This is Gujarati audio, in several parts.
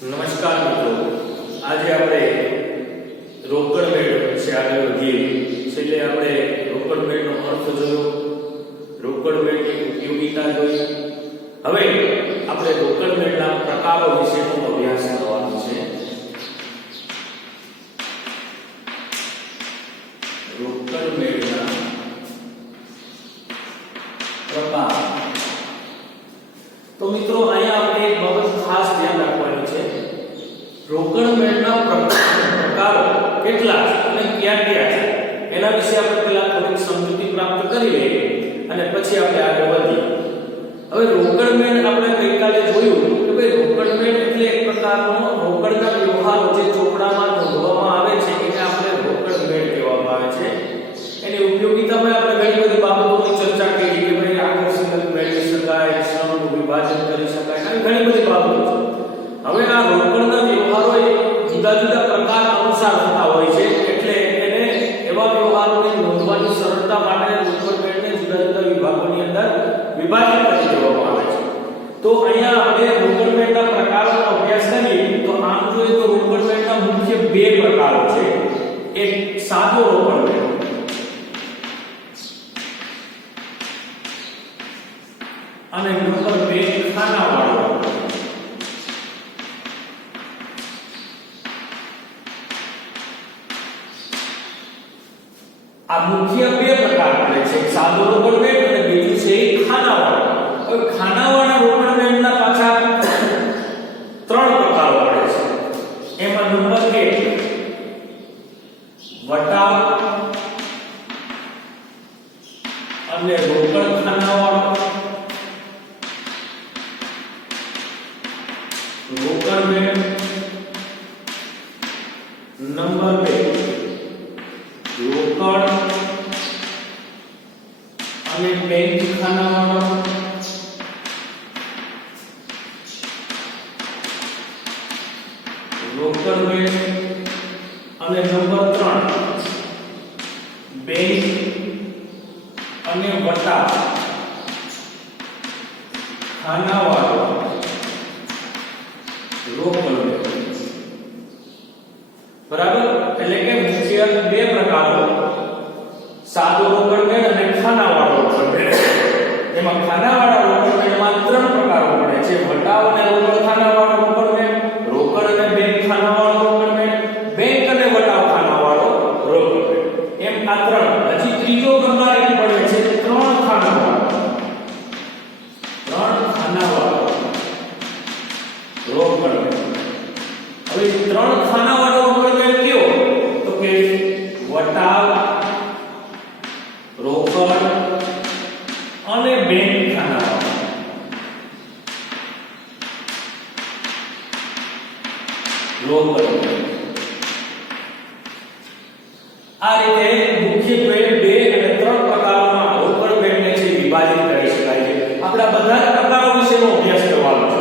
નમસ્કાર મિત્રો, આજે આપણે રોકડ મેળ વિશે આગળ વધીએ. છેલ્લે આપણે રોકડ મેળનો અર્થ જોયો, રોકડ મેળની ઉપયોગિતા જોઈ. હવે આપણે રોકડ મેળના પ્રકારો વિશેનો અભ્યાસ કરવાનો છે. રોકડ મેળના પ્રકાર. તો મિત્રો અહીંયા આપણે એક બાબત ખાસ ધ્યાન રાખવાની છે. રોકડ મેળના પ્રકારો કેટલા અને ક્યાં ક્યાં છે એના વિશે આપણે પહેલા થોડીક સમજૂતી પ્રાપ્ત કરી લઈએ અને પછી આપણે આગળ વધીએ. હવે રોકડ મેળ આપણે ગઈકાલે જોયું કે ભાઈ રોકડ મેળ એટલે એક પ્રકારનો રોકડના વ્યવહારો જે ચોપડામાં નોંધવામાં આવે છે એને આપણે રોકડ મેળ કહેવામાં આવે છે. એની ઉપયોગિતામાં આપણે ઘણી બધી બાબતોની ચર્ચા કરી કે ભાઈ આકર્ષણ મેળવી શકાય, શ્રમનું વિભાજન કરી શકાય અને ઘણી બધી બાબતો છે. હવે આ રોકડના વ્યવહારો એ જુદા જુદા પ્રકાર અનુસાર થતા હોય છે, એટલે એને એવા વ્યવહારોને નોંધવાની સરળતા માટે રોકડ મેળને જુદા જુદા વિભાગોની અંદર વિભાજિત કરી દેવામાં આવે છે. તો અહીંયા આપણે રોકડ મેળના પ્રકારોનો અભ્યાસ કરીએ તો આમ જોઈએ તો રોકડ મેળના મુખ્ય બે પ્રકારો છે. એક સાદો રોકડ મેળ અને નંબર 2 ખાનાવાળો. આ મુખ્ય બે પ્રકાર પડે છે, સાદો રોકડ મેળ અને બીજું છે ખાનાવાળો. હવે ખાનાવાળા રોકડ મેળના પાછા ત્રણ પ્રકારો પડે છે. એમાં નંબર 1 વટાવ અને રોકડ ખાનાવાળો. રોકડ મેળ નંબર 2 રોકડ અને બેંક ખાનાવાળો. રોકડ મેળ અને નંબર 3 બેંક અને વટાવ ખાનાવાળો રોકડ મેળ. બરાબર, એટલે કે મુખ્ય બે પ્રકારો સાદો રોકડ મેળ અને ખાનાવાળો રોકડ મેળ. એમાં ખાનાવાળા રોકડ મેળમાં ત્રણ પ્રકારો પડે છે: વટાવ અને રોકડ ખાનાવાળો રોકડ મેળ, રોકડ અને બેંક ખાનાવાળો રોકડ મેળ, બેંક અને વટાવ ખાનાવાળો રોકડ મેળ. એમ આ ત્રણ. હજી ત્રીજો પ્રકાર એક પડે છે ત્રણ ખાનાવાળો રોકડ મેળ. હવે ત્રણ ખાનાવાળો રોકડ મેળ કયો? તો કે વટાવ, રોકડ અને બેંક ખાનાવાળો. રોકડ આ રીતે મુખ્યત્વે બે અને ત્રણ પ્રકારોમાં રોકડ મેળને છે વિભાજિત કરી શકાય છે. આપણા બધા જ પ્રકારો વિશેનો અભ્યાસ કરવાનો છે.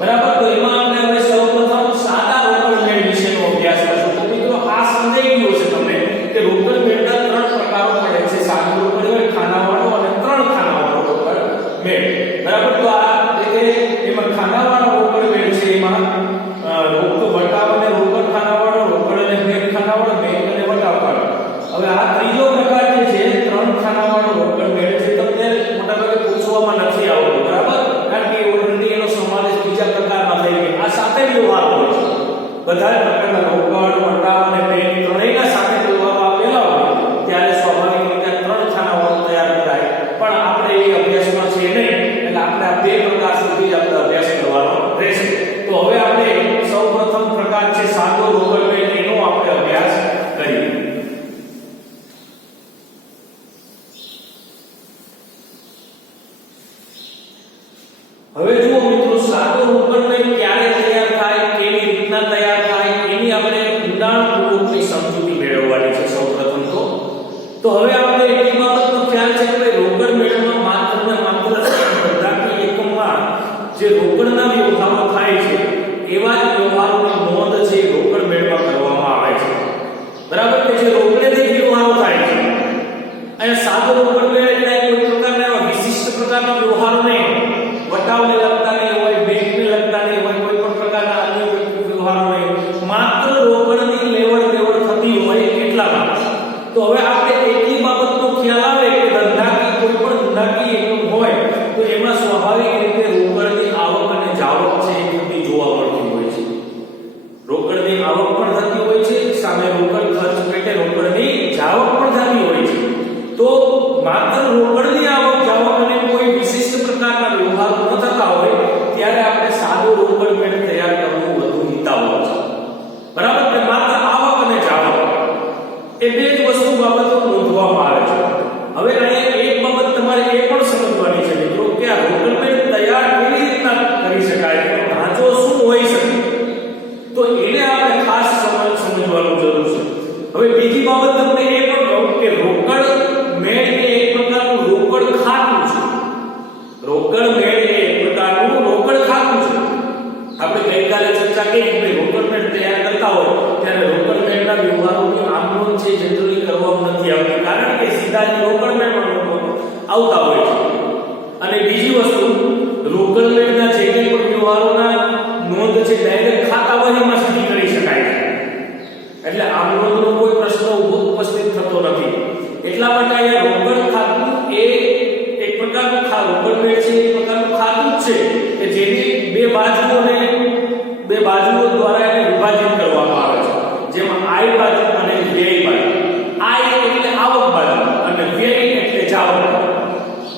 બરાબર, તો એમાં આપણે હવે સૌપ્રથમ સાદા રોકડ મેળ વિશેનો અભ્યાસ કરશું. તો મિત્રો આ સમજાઈ ગયું છે તમને કે રોકડ મેળના ત્રણ પ્રકારો પડે છે: સાદો રોકડ મેળ, ખાનાવાળો અને ત્રણ ખાનાવાળો રોકડ મેળ. બરાબર, તો આ રીતે એમાં ખાનાવાળો રોકડ મેળ છે એમાં વટાવ અને રોકડ ખાનાવાળો, રોકડ અને બેંક ખાનાવાળો, બેંક અને વટાવ ખાનાવાળો. હવે આ ત્રીજો પ્રકાર જે છે ત્રણ ખાનાવાળો રોકડ મેળ છે, તમને મોટાભાગે પૂછવામાં નથી આવતો. બરાબર, કારણ કે ઓલરેડી એનો સમાવેશ બીજા પ્રકારમાં થઈ ગયો. આ સાથે વ્યવહાર હોય છે. બધા પ્રકારના રોકડ, વટાવ અને બેંક ત્રણેયના સાથે વ્યવહારો આપેલા હોય ત્યારે સ્વાભાવિક રીતે ત્રણ ખાનાવાળો તૈયાર થાય. પણ આપણે એ અભ્યાસમાં છે નહીં, એટલે આપણે આ બે પ્રકાર સુધી જ આપણે અભ્યાસ કરવાનો રહેશે. તો હવે આપણે સૌપ્રથમ પ્રકાર છે સાદો રોકડ મેળ, એનો આપણે અભ્યાસ કરીએ. હવે જુઓ મિત્રો, સાદો રોકડ મેળ ક્યારે તૈયાર થાય, કેવી રીતના તૈયાર થાય એની આપણે ઊંડાણપૂર્વકની સમજૂતી મેળવવાની છે સૌપ્રથમ તો હવે આપણે એક બાબતનો ખ્યાલ છે કે રોકડ મેળમાં માત્ર ને માત્ર બધાની એકમમાં જે રોકડના વ્યવહારો થાય છે એવા જ વ્યવહારોની નોંધ છે રોકડ મેળમાં કરવામાં આવે છે. બરાબર, કે જે રોકડેથી વ્યવહારો થાય છે. અને સાદો રોકડ મેળ એટલે કોઈ પ્રકારના એવા વિશિષ્ટ પ્રકારના વ્યવહારો નહીં, વટાવને લગતા નહીં હોય, બેંકને લગતા નહીં હોય, કોઈ પણ આવતા હોય છે. અને બીજી વસ્તુ, રોકડ મેળના જે કંઈ પણ વ્યવહારોના નોંધ છે ડાયરેક્ટ ખાતા વહીમાં સીધી કરી શકાય છે. એટલે આમ નોંધનો કોઈ પ્રશ્ન ઉપસ્થિત થતો નથી. એટલા માટે અહીંયા રોકડ ખાતું એ એક પ્રકારનું રોકડ મેળ છે, એક પ્રકારનું ખાતું જ છે કે જેની બે બાજુઓ દ્વારા એને વિભાજિત કરવામાં આવે છે. જેમાં આય બાજુ અને વ્યય બાજુ. આય એટલે આવક બાજુ અને વ્યય એટલે જાવક.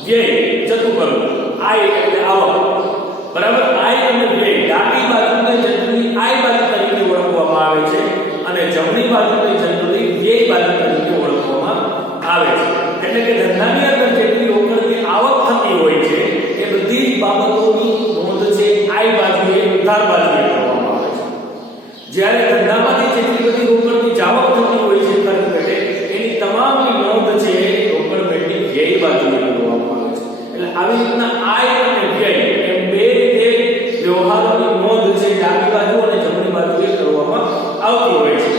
વ્યય જતું કરવું, આય એટલે આવક. બરાબર. આય અને વ્યય ડાબી બાજુને જનરલી આય બાજુ તરીકે ઓળખવામાં આવે છે અને જમણી બાજુને જનરલી વ્યય બાજુ તરીકે ઓળખવામાં આવે છે. એટલે કે ધંધાની અંદર જેટલી રોકડની આવક થતી હોય છે એ બધી જ બાબતોની નોંધ છે આય બાજુએ, ઉધાર બાજુએ કરવામાં આવે છે. જ્યારે ધંધામાંથી જેટલી બધી રોકડની જાવક થતી હોય છે ખર્ચ પેટે, એની તમામની નોંધ છે રોકડ પેટની વ્યય બાજુએ કરવામાં આવે છે. એટલે આવી રીતના આય અને વ્યય એમ બે રીતે વ્યવહારોની નોંધ છે ડાબી બાજુ અને જમણી બાજુએ કરવામાં આવતી હોય છે.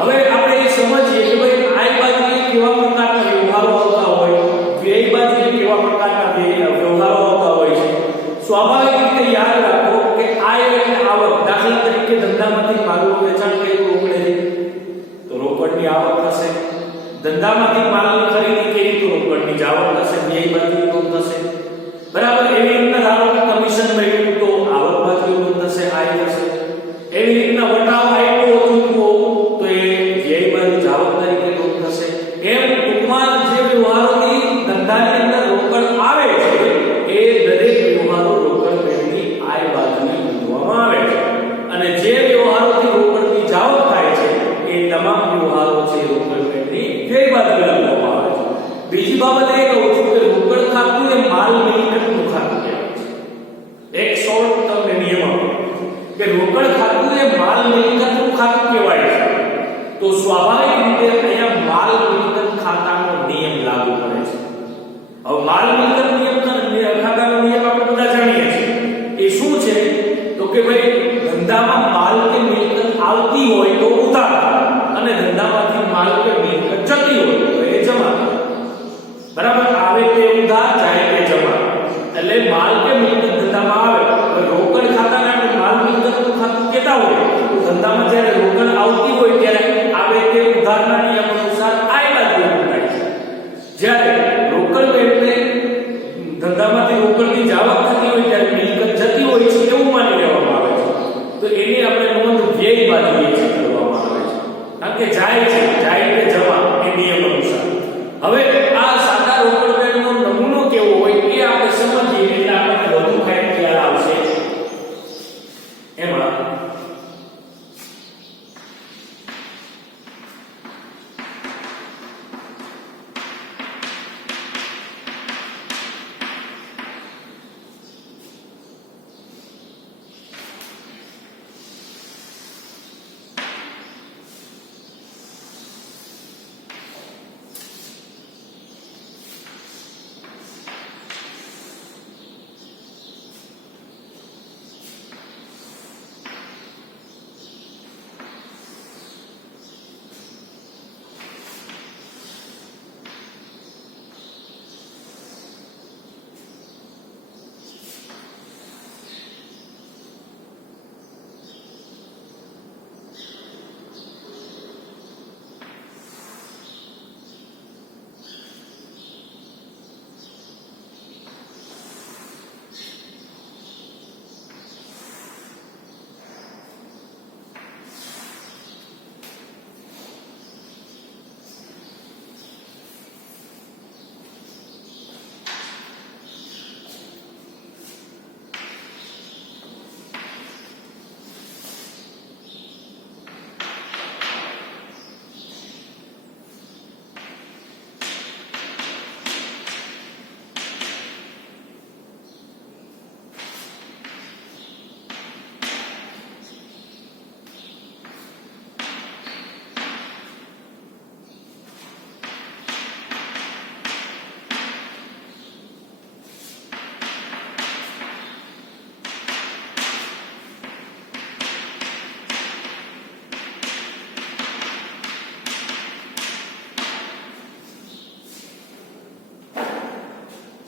હવે આપણે એ સમજીએ કે ભાઈ આય બાજુએ કેવા પ્રકારના વ્યવહારો આવતા હોય, વ્યય બાજુએ કેવા પ્રકારના વ્યવહારો આવતા હોય છે. સ્વાભાવિક રીતે યાદ રાખો કે આય એટલે આવક. દાખલા તરીકે ધંધામાંથી માલનું વેચાણ કર્યું રોકડે તો રોકડની આવક થશે. ધંધામાંથી માલની ખરીદી કરી તો રોકડની જાવક થશે, વ્યય બાજુએ નોંધ થશે. બરાબર. એવી રીતના ધારો કે કમિશન મળ્યું તો આવક બાજુએ નોંધ થશે, આય થશે. એવી રીતના વટાવ આપ્યો ચૂકવો તો એ વ્યય બાજુ જાવક તરીકે નોંધ થશે. એમ ટૂંકમાં જે વ્યવહારોની ધંધાની અંદર રોકડ આવે છે એ દરેક વ્યવહારો રોકડ પેટની આય બાજુએ નોંધવામાં આવે છે. અને જે વ્યવહારોથી રોકડની જાવક થાય છે એ તમામ વ્યવહારો છે રોકડ પેટની વ્યય બાજુએ નોંધવામાં આવે છે. બીજી બાબત એ કહું છું કે રોકડ ખાતું એ માલ મિલકતનું ખાતું કહેવાય છે. એક શોર્ટ તમને નિયમ આપું કે રોકડ ખાતું એ માલ મિલકતનું ખાતું કહેવાય છે. તો સ્વાભાવિક રીતે અહીંયા માલ મિલકત ખાતાનો નિયમ લાગુ પડે છે. હવે માલ મિલકત ખાતાનો નિયમ આપણે બધા જાણીએ છીએ. એ શું છે તો કે ભાઈ ધંધામાં માલ કે મિલકત આવતી હોય તો ઉધાર અને ધંધામાંથી માલ કે મિલકત જતી હોય તો એ જમા. બરાબર. આવે તે ઉધાર, જાય તે જમા. એટલે માલ કે મિલકત ધંધામાં આવે તો રોકડ ખાતાને આપણે માલ મિલકતનું ખાતું કહેતા હોય તો ધંધામાં જ્યારે રોકડ આવતી હોય ત્યારે આવે તે ઉધારના નિયમ અનુસાર આય બાજુએ નોંધાય છે. જ્યારે રોકડ પેટને ધંધામાંથી રોકડની જાવક થતી હોય ત્યારે મિલકત જતી હોય છે એવું માની લેવામાં આવે છે. તો એની આપણે નોંધ વ્યય બાજુએ કરવામાં આવે છે. કારણ કે જાય છે, જાય તે જમા એ નિયમ અનુસાર. હવે આ સાદા રોકડ પેટનો નમૂનો કેવો હોય એ આપણે સમજીએ એટલે આપણને વધુ ખ્યાલ આવશે. એમાં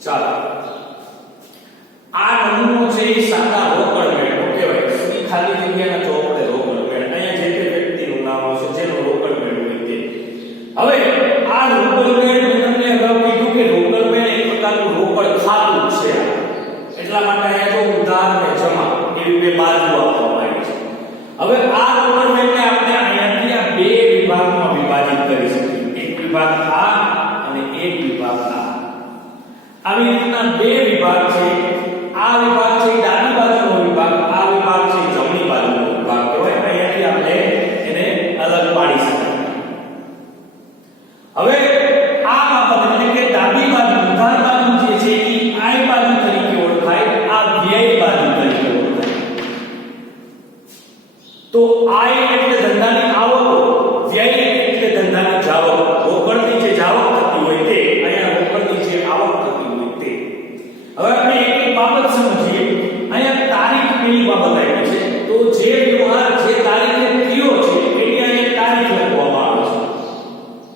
ચાલો આ નમૂનો છે એ સાદા રોકડ મેળવો કહેવાય. સી ખાલી જગ્યાના ચોપડે રોકડ મેળ. અહીંયા જે તે વ્યક્તિનું નામ આવશે જેનો રોકડ મેળ હોય તે. હવે આ રોકડ મેળ મેં તમને અગાઉ કીધું કે રોકડ મેળ એક પ્રકારનું રોકડ ખાતું છે. એટલા માટે અહીંયા જો ઉધાર ને જમા એવી બે બાજુ આપવામાં આવી છે. હવે આ રોકડ મેળને આપણે અહીંયાથી આ બે વિભાગમાં વિભાજિત કરી શકીએ. એક વિભાગ આ અને એક વિભાગ આ. આવી રીતના બે વિભાગ છે. આ વિભાગ છે ડાબી બાજુનો વિભાગ, આ વિભાગ છે જમણી બાજુનો વિભાગ કહેવાય. અહીંયાથી આપણે એને અલગ પાડી શકીએ. હવે આ બાબત એટલે કે ડાબી બાજુ ઉધાર બાજુ જે છે એ આય બાજુ તરીકે ઓળખાય, આ વ્યય બાજુ તરીકે ઓળખાય. તો આય એટલે ધંધાની આવક, વ્યય એટલે ધંધાની જાવક. રોકડની જે જાવક થતી હોય તે, અહીંયા રોકડની જે આવક થતી હોય તે. હવે આપણે એક બાબત સમજીએ. અહીંયા તારીખ પેલી બાબત આવી છે. તો જે વ્યવહાર જે તારીખે થયો છે એની અહીંયા તારીખ લખવામાં આવે છે.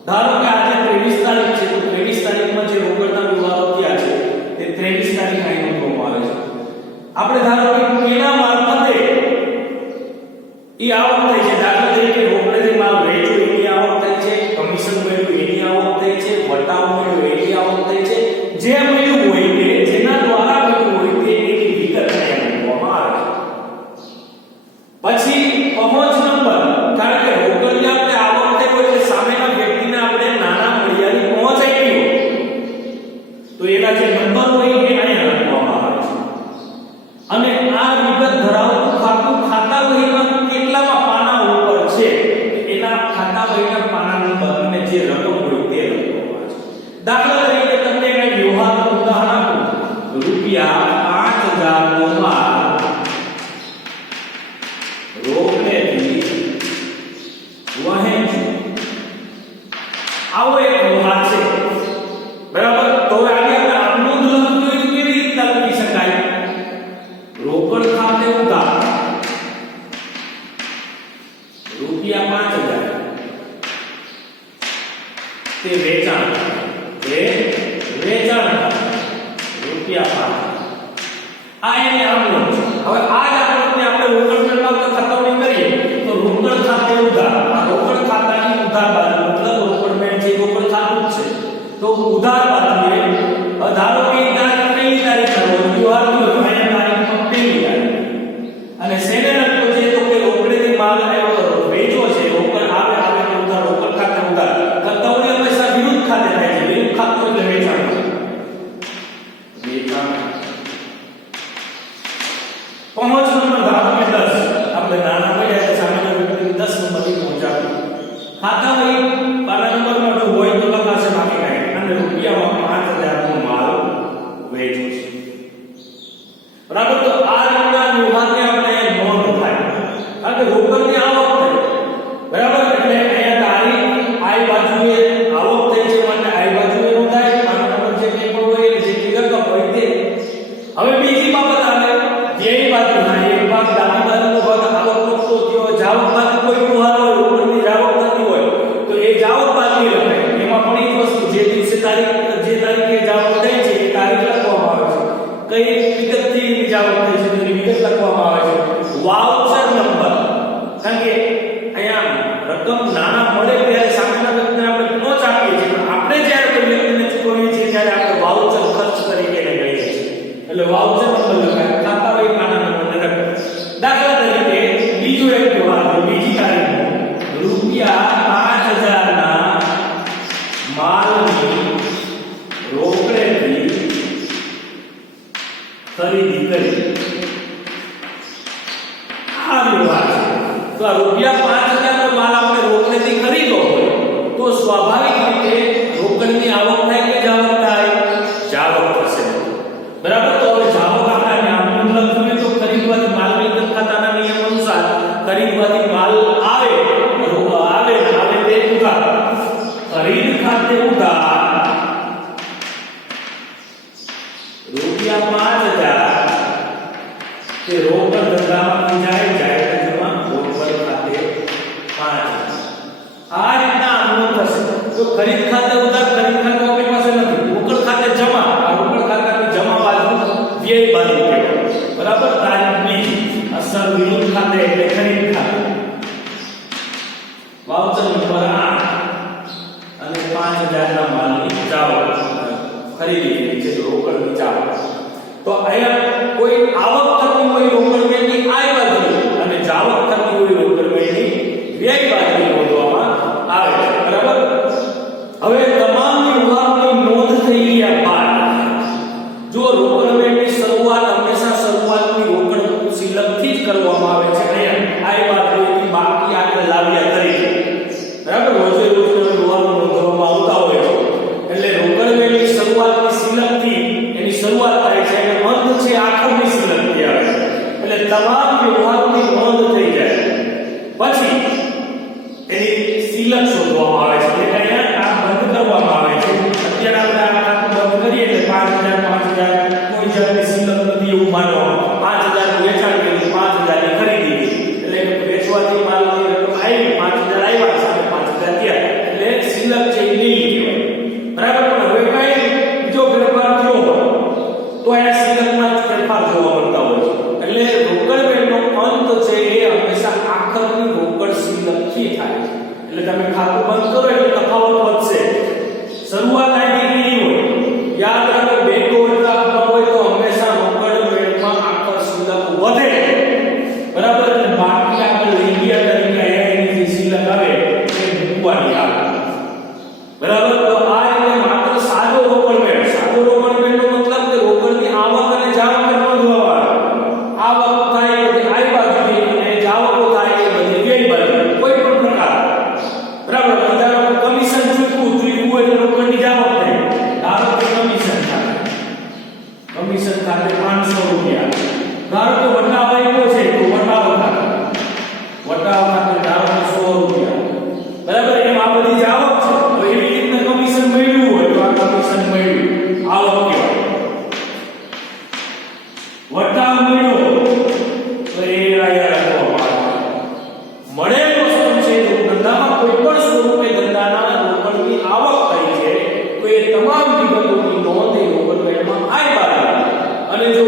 ધારો કે આજે 23 તારીખ છે તો 23 તારીખમાં જે રોકડના વ્યવહારો થયા છે તે 23 તારીખ અહીં નોંધવામાં આવે છે. આપણે ધારો કે કેના મારફતે ઈ આવક થઈ છે. દાખલા તરીકે રોકડેથી માલ વેચ્યો એની આવક થઈ છે, કમિશન મળ્યું એની આવક થઈ છે, વટાવ મળ્યો એની આવક થઈ છે. જે મળ્યું હોય કે જેના દ્વારા મળ્યું હોય તે એની વિગત અહીંયા મૂકવામાં આવે છે. પછી પહોંચ નંબર, કારણ કે રોકડની આપણે આવક થઈ હોય એટલે સામેના વ્યક્તિને આપણે નાના મર્યાદિત પહોંચ આપી હોય તો એના જે નંબર હોય એ અહીંયા લખવામાં આવે છે. અને આ વિગત ધરાવતું ખાતું ખાતા વહીમાં કેટલામાં પાના ઉપર છે એના ખાતા વહીના પાના નંબર અને જે રકમ હોય તે લખવામાં આવે છે. દાખલા તરીકે તમને એક વ્યવહારનું ઉદાહરણ આપું. રૂપિયા 5000 નો માલ રોકડેથી વહેંચો. આવો એક વ્યવહાર છે. બરાબર. તો આજે આપણે આનું લખવું હોય તો કેવી રીતે લખી શકાય? રોકડ ખાતે ઉધાર રૂપિયા 5000 તે વેચાણ રૂપિયા 5. આ એને આમનો છે. હવે આ જ આપણને આપણે રોકડ મેળમાં ખતવણી કરીએ તો રોકડ ખાતે ઉધાર. આ રોકડ ખાતાની ઉધાર બાજુ મતલબ રોકડ મેળ છે રોકડ ખાતું જ છે. તો ઉધાર બાજુએ ધારો કે તારીખ પહેલી તારીખ હોય વ્યવહાર થયો તો અહીંયા તારીખમાં પહેલી તારીખ. અને શેને લખતો છે તો કે રોકડેથી માલ વેચવો છે, રોકડ આવે તો ઉધાર, રોકડ ખાતે ઉધાર. ખતવણી હંમેશા વિરુદ્ધ ખાતે થાય છે. વિરુદ્ધ ખાતું એટલે વેચાણ. પહોંચ નંબર ધારો કે 10. આપણે નાના પડ્યા એટલે સામેના વ્યક્તિને 10 નંબરની પહોંચાડવી. ખાતા વહી પાના નંબરમાં જો હોય તો લખાશે બાકી કાંઈ. અને રૂપિયામાં 5000 નો માલ વેચ્યો છે. બરાબર. તો આ રીતના વ્યવહારને આપણે નોંધ થાય. કારણ કે રોકડની આવક થઈ. બરાબર. એટલે અહીંયા તારીખ આઈ બાજુએ આવક થઈ છે માટે આઈ બાજુએ નોંધાય. પાના નંબર જે કંઈ પણ હોય એટલે જે રકમ હોય તે. હવે બીજી બાબત આવે જેની બાજુ ના એક ભાગ ડાબી બાજુનો ભાગ આવક કરતો થયો, જાવક બાજુ કોઈ વ્યવહાર હોય રોકડની જાવક થતી હોય તો એ જાવક બાજુ લખાય. એમાં પણ એક વસ્તુ જે દિવસે જે તારીખે જાવક થઈ છે એ તારીખ લખવામાં આવે છે. કઈ વિગતથી એની જાવક થઈ છે તેની વિગત લખવામાં આવે છે. વાઉચર નંબર, કારણ કે અહીંયા રકમ નાના મળે ત્યારે સામેના વ્યક્તિને આપણે પહોંચ આપીએ છીએ પણ આપણે જ્યારે કોઈ વ્યક્તિને ચૂકવીએ છીએ ત્યારે આપણે વાઉચર ખર્ચ તરીકે લઈએ છીએ. એટલે વાઉચર નંબર લખાય. ખાતા વહી પાના નંબર લખાય. દાખલા તરીકે બીજો એક વ્યવહાર બીજી તારીખે રૂપિયા 5000 ના માલની રોકડેથી ખરીદી કરી. આ વ્યવહાર છે. તો આ રૂપિયા 5000 નો માલ આપણે રોકડેથી ખરીદો હોય તો સ્વાભાવિક રીતે રોકડની આવક થાય કે જાવક થાય? જાવક થશે. બરાબર. તો હવે જાવક આપણે આમ લખીએ તો ખરીદવાથી માલ મિલકત ખાતાના નિયમ અનુસાર ખરીદવાથી માલ આવે તે ઉધાર. ખરીદ ખાતે ઉધાર રૂપિયા 5000 તે રોકડ ધંધામાં જાય જમા રોકડ ખાતે 5000. આ રીતના અમલ થશે. તો ખરીદ ખાતે ઉધાર, ખરીદ ખાતે આપણી પાસે નથી, રોકડ ખાતે જમા, આ રોકડ ખાતે ખાતે એટલે ખરીદ ખાતે વાઉચર નંબર 8 અને 5000 ના માલની ચાવક ખરીદી છે રોકડની ચાવક. તો અહીંયા કોઈ આવક થતી હોય રોકડ વેણની આય બાજુ અને જાવક થતી હોય રોકડ વેણની વ્યય બાજુ નોંધવામાં આવે છે. બરાબર. હવે તમામ વ્યવહારની નોંધ થઈ ગયા બાદ જો રોકડ વેણની શરૂઆત હંમેશા શરૂઆતની રોકડ શિલકથી જ કરવામાં આવે છે. અહીંયા આય બાજુથી બાકી આગળ લાવ્યા તરીકે બરાબર રોજે રોજના વ્યવહારો નોંધવામાં આવતા હોય છે. એટલે રોકડ વેણની શરૂઆતની શિલકથી એની શરૂઆત થાય છે અને અંત છે આખરની શિલકથી આવે છે. એટલે તમામ વ્યવહારોની નોંધ થઈ જાય પછી એની શિલક શોધવામાં આવે છે. એટલે અહીંયા આ બંધ કરવામાં આવે છે. અત્યારે આપણે આ ખાતું બંધ કરીએ એટલે 5000 કોઈ જાતની શિલક નથી એવું માનવામાં. 5000 નું વેચાણ કર્યું, 5000 ની ખરીદી એટલે વેચવાથી માલની રકમ આવી, 5000 આવ્યા સામે 5000 ગયા એટલે શિલક છે એ લીલી કહેવાય. બરાબર. પણ હવે કઈ બીજો ફેરફાર થયો હોય તો આ શિલકમાં જ ફેરફાર જોવા મળતા હોય છે. એટલે રોકડ વેણનો અંત છે એ હંમેશા આખરની રોકડ શિલકથી થાય છે. એટલે તમે ખાતું બંધ કરો એટલે તફાવત વધશે. શરૂઆત આની કેવી હોય યાદ રાખો, બેંકો વળતર હોય તો હંમેશા રોકડ વેણમાં આખર શિલક વધે. બરાબર. અને બાકી આગળ લઈ ગયા તરીકે એની જે શિલક આવે એ મૂકવાની આવે. બરાબર. તો આ એટલે માત્ર સાદો રોકડ વેણ. સાદો રોકડ વેણનો મતલબ કે રોકડની આવક અને જાવક નોંધવા આવે. આવક થાય એટલે આય બાજુની અને જાવકો થાય એટલે બધી વ્યય બાજુ કોઈ પણ પ્રકાર. બરાબર. ધારો કે કમિશન ચૂકવું હોય તો રોકડની જાવક થાય. ધારો કે કમિશન થાય, કમિશન ખાતે 500 રૂપિયા. ધારો કે વટાવ આપ્યો છે તો વટાવ ખાતે ધારો કે 100 રૂપિયા. બરાબર. એમ આ બધી જાવક છે. હવે એવી રીતના કમિશન મળ્યું હોય તો આ કમિશન મળ્યું આવક કહેવાય. વટાવ મળ્યો તો એ રાયા રાખવામાં આવે. મળેલો શું છે તો ધંધામાં કોઈ પણ સ્વરૂપે ધંધાના રોકડની આવક થઈ છે તો એ તમામ વિગતોની નોંધ એ રોકડ વેણમાં આય બાદ અને જો